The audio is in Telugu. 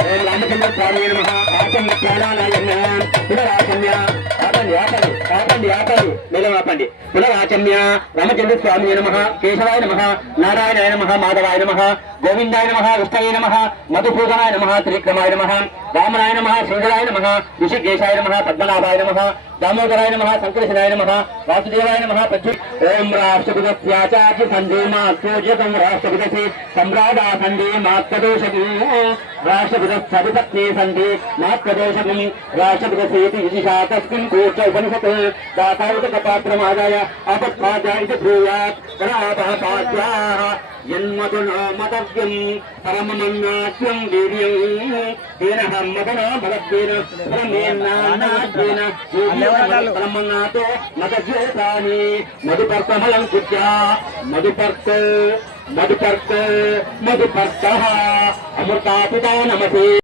ఓం రామచంద్ర స్వామి నమః ఆచమ్య ప్రాణానాయమ్య పునరాచమ్య ఆపండి నిలం ఆపండి పునరాచమ్య రామచంద్ర స్వామి నమః కేశవాయ నమః నారాయణాయ నమః మాధవాయ నమః గోవిందాయ నమః విష్ణవే నమః మధుసూదనాయ నమః త్రివిక్రమాయ నమః వామనాయ నమః శ్రీధరాయ నమః ఋషికేశాయ నమః పద్మనాభాయ నమః దామోదరాయ నమః సంకర్షణాయ నమః వాసుదేవాయ నమః పద్మ ఓం రాష్ట్రపతిస్యాచార్య సంధి మాత్రోజతం రాష్ట్రపతి సమ్రాడా సంధి మాత్రదోషకీ రాష్ట్రపతిపత్ని సంధి మాత్రదోషకీ రాష్ట్రపతి విదిశా తస్మిన్ కోచ ఉపనిషత్ దాతావతకపాత్రమాదాయ అపత్పాద్య ఇది బ్రూయాత్ పరాపాద్యాః యన్మధునా మదవ్యం పరమమన్నాత్యం వీర్యం తేనహం మదనా మదవ్యేన పరమేన్నానాద్యేన పరమన్నాతో మదవ్యేతాని మధుపర్కమలం కుత్యా మధుపర్క అమృతాపితా నమసి